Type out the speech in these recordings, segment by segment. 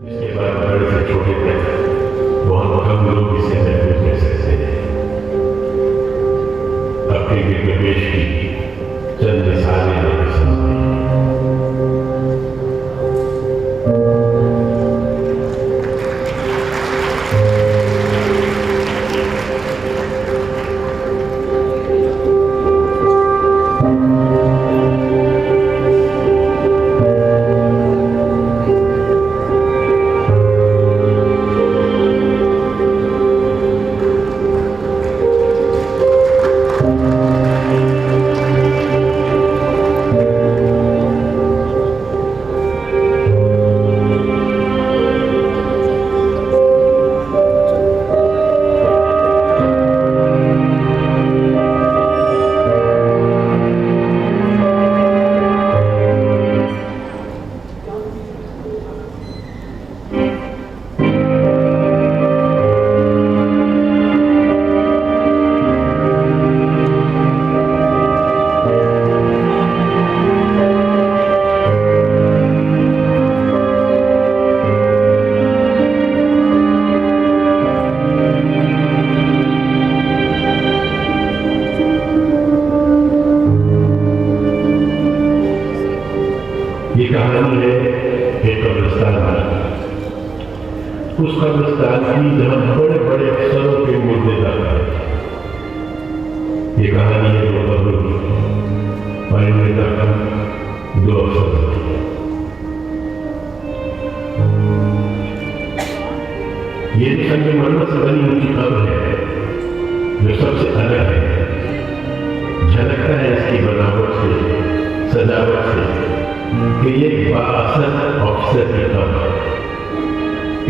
इसके बाद बड़े से छोटे तक बहुत कम लोग इसे महसूस कर सकते हैं। अपने विवेश की चंद मिसालें हमारे सामने हैं। ये कहानी है एक कब्रिस्तान की, उस कब्रिस्तान की जहां बड़े बड़े अफसरों के मुर्दे जाते हैं। ये कहानी है दो कब्रों की और इनमें दफन दो अफसर थे। ये संगमरमर से बनी उनकी कब्र है जो सबसे अलग है। झलकता है इसकी बनावट से, सजावट से कि ये बाअसर ऑफिसर की कब्र है।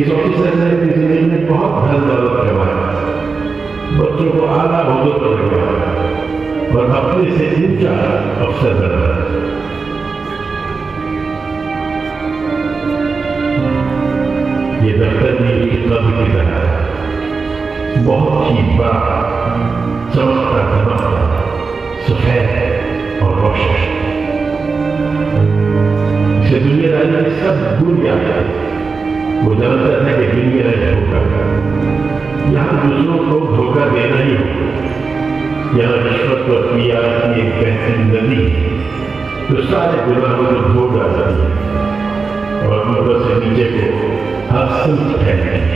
इस ऑफिसर ने अपनी जिंदगी में बहुत धन दौलत कमाया, बच्चों को आला ओहदों पर लगवाया और अपने से ऊंचा अफसर बना। ये दफ्तर भी उसकी कब्र की तरह है, बहुत ही बड़ा, चमकता धमकता, सफेद और रोशन। इसे दुनियादारी के सब गुण याद है। वो जानता था कि दुनिया है धोखा, यहाँ दूसरों को धोखा देना ही हो। यहाँ रिश्वत और प्यार की एक बेहतरीन नदी है जो सारे गुनाहों को धो डालती है और ऊपर से नीचे को हासिल फैलती है।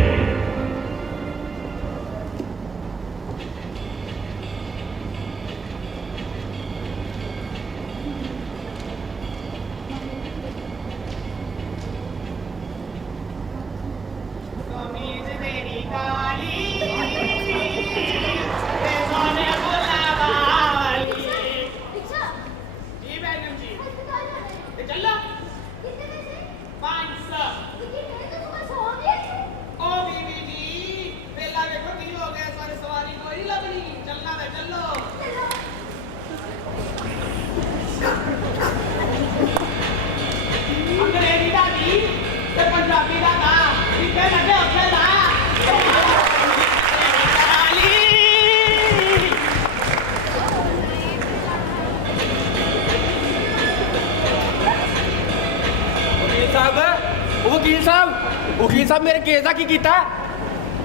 वकील साहब मेरे केस की कीता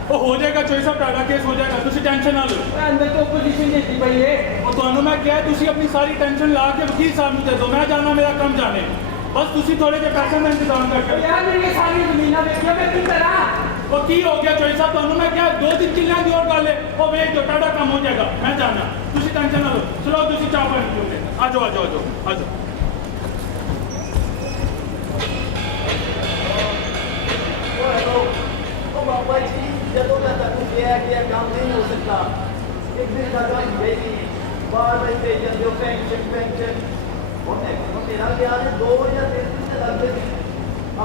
ਉਹ ਹੋ ਜਾਏਗਾ ਚੋਈ ਸਾਹਿਬ ਤੁਹਾਡਾ ਕੇਸ ਹੋ ਜਾਏਗਾ ਤੁਸੀਂ ਟੈਨਸ਼ਨ ਨਾ ਲਓ अंदर तो ओपोजिशन देती पई है ਉਹ ਤੁਹਾਨੂੰ ਮੈਂ ਕਿਹਾ ਤੁਸੀਂ ਆਪਣੀ ਸਾਰੀ ਟੈਨਸ਼ਨ ਲਾ ਕੇ ਵਕੀਲ ਸਾਹਿਬ ਨੂੰ ਦੇ ਦਿਓ ਮੈਂ ਜਾਣਾ ਮੇਰਾ ਕੰਮ ਜਾਣੇ ਬਸ ਤੁਸੀਂ ਥੋੜੇ ਜਿਹੇ ਪੈਸੇ ਦਾ ਇੰਤਜ਼ਾਮ ਕਰਕੇ यार मेरी सारी जमीना देखियो मैं की करा ਉਹ ਕੀ ਹੋ ਗਿਆ ਚੋਈ ਸਾਹਿਬ ਤੁਹਾਨੂੰ ਮੈਂ ਕਿਹਾ 2-3 ਕਿੱਲਿਆਂ ਦੀ ਹੋਰ ਗੱਲ ਹੈ ਉਹ ਵੇਚ ਦਿਓ ਤੁਹਾਡਾ ਕੰਮ ਹੋ ਜਾਏਗਾ ਮੈਂ ਜਾਣਾ ਤੁਸੀਂ ਟੈਨਸ਼ਨ ਨਾ ਲਓ ਚਲੋ ਤੁਸੀਂ ਚਾਹ ਪਾਣੀ ਪੀਓਗੇ ਆ ਜਾਓ ਆ ਜਾਓ ਆ ਜਾਓ बाबा जी जदों तक किया काम नहीं हो सकता। एक दिन का काम भेजी बार बार भेज दो पेंशन और मेरा यार 2 या 3 दिन से लग गए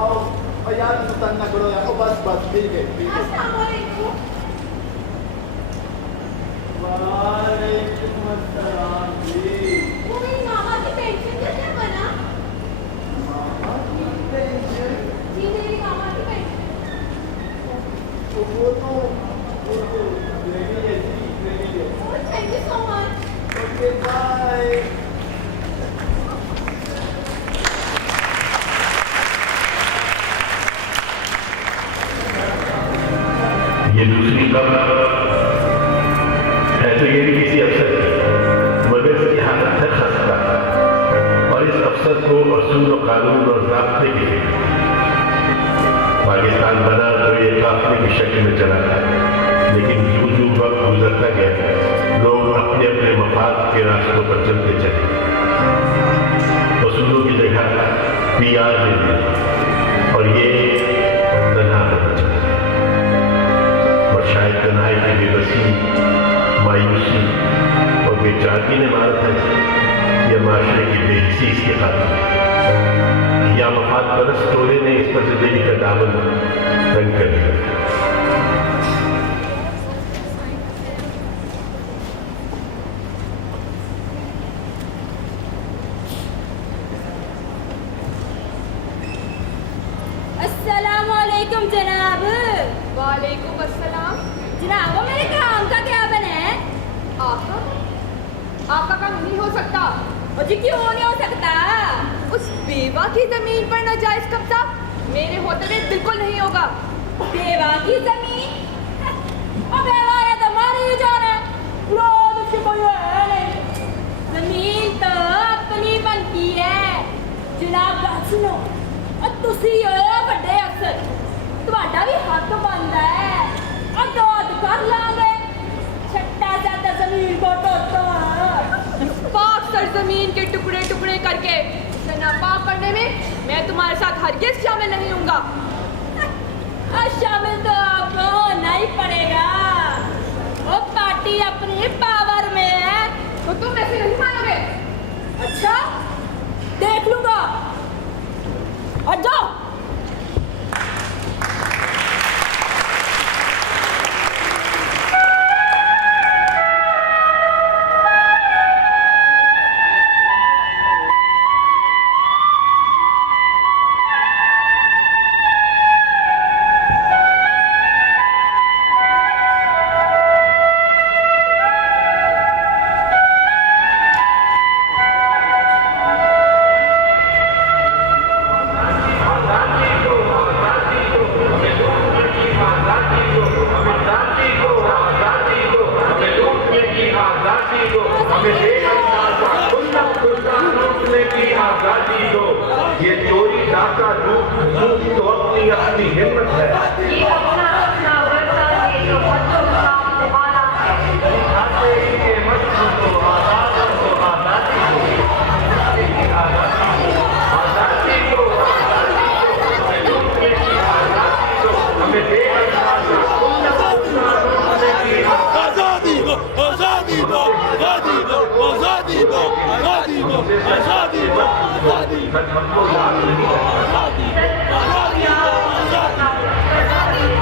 आओ और यार तंग ना करो यार बस ठीक है अस्सलाम वालेकुम। वालेकुम अस्सलाम जी। वो मेरी मामा की पेंशन का क्या बना? मामा की पेंशन जी मेरी मामा की पेंशन वो तो लेनी है जी। Thank you so much. Okay bye. ये दूसरी खबर है तो ये भी किसी अफसर की, मगर इसकी हालत है खस्ता और इस अफसर को असूल और कानून और ज़ाब्ते की फिक्र। पाकिस्तान बना तो ये काफिले की शक्ल में चला था, लेकिन जो वक्त गुजरता गया लोग अपने अपने मफाद के रास्तों पर चलते चले। असूलों की जगह PR ले ली और ये तन्हा होना चाहिए। और शायद तन्हाई की बेबसी, मायूसी और बेचारगी ने मारा था यह माशरे की बेहिसी इसके खातिर या मफाद परस्त टोले ने इस पर जिंदगी का दामन तंग कर दिया। अस्सलामुअलैकुम जनाब। वालेकुम अस्सलाम। जनाब वो मेरे काम का क्या बना है? आपका काम नहीं हो सकता। और जी क्यों नहीं हो सकता? उस बेवा की जमीन पर नाजायज कब्जा मेरे होते हुए बिल्कुल नहीं होगा। बेवा की जमीन? और बेवा है तो मारी ही जाना है। रोज उसकी कोई है नहीं। जमीन तो अपनी बनती है। जनाब बात सुनो, और तुसी हो बड़े अफसर, तुम्हारा भी हक बनता है और दौड़ कर लांगे। छट्टा जाता जमीन को टोटो पाक सरजमीन के टुकड़े टुकड़े करके उसे नापाक करने में मैं तुम्हारे साथ हरगिज़ शामिल नहीं होऊंगा। शामिल तो आपको होना ही पड़ेगा। वो पार्टी अपनी पावर में है। तो तुम ऐसे नहीं मानोगे। अच्छा देख लूंगा। और जाओ। ये चोरी डाका लूट तो अपनी अपनी हिम्मत है। ये अपना अपना वर्षा है जो बच्चों का सामने वाला है। खाते ही के मत को आजादी को आजादी को आजादी को हमें दे आजादी दो, आजादी दो, आजादी दो, आजादी दो, आजादी दो, आजादी दो, आजादी हमको याद नहीं है। आजादी, आजादी, आजादी।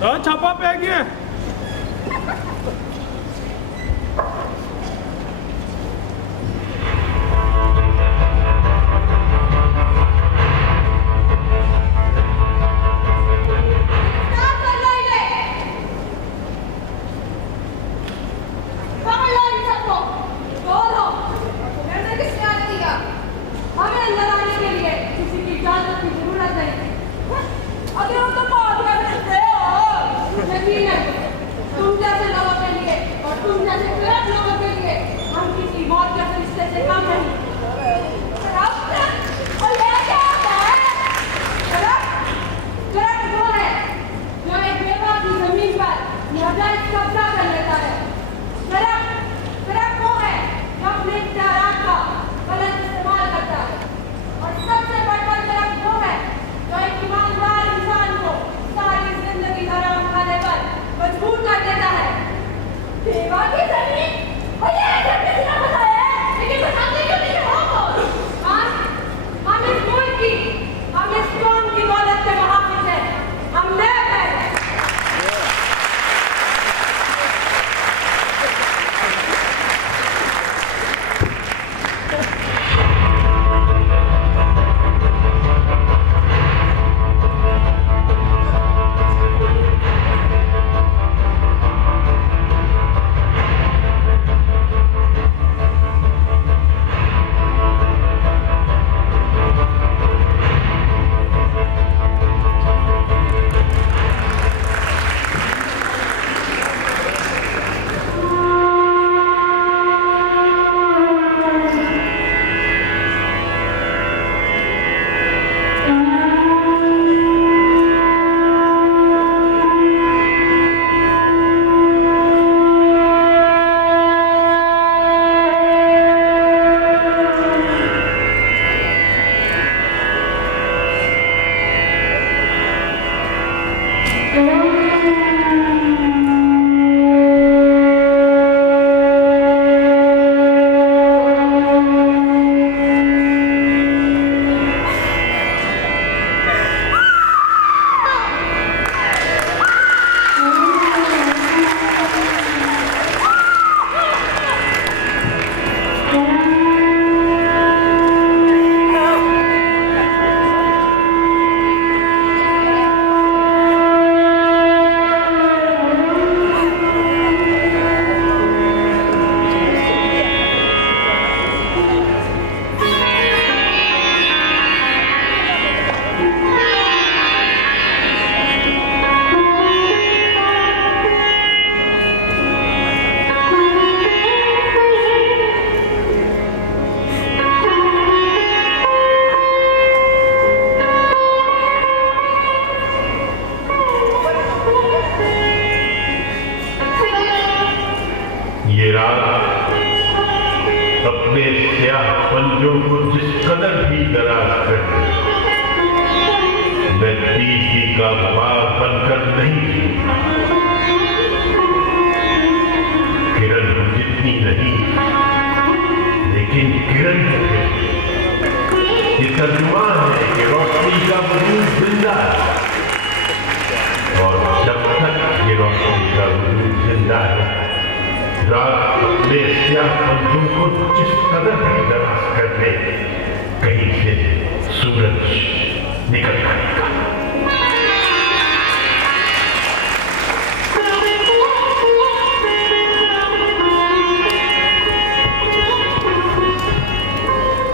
छापा पै गया ये रात अपने स्याह पंजों को जिस कदर भी दराज कर दे, मैं तीसी का बार बनकर नहीं थी। किरण जितनी नहीं, लेकिन किरण है। ये तर्जुमान है कि रोशनी का वजूद जिंदा है, और जब तक ये रोशनी का वजूद जिंदा है, रात अपने स्याह पंजों को जिस कदर भी दराज कर दे, कहीं से सूरज निकल आएगा।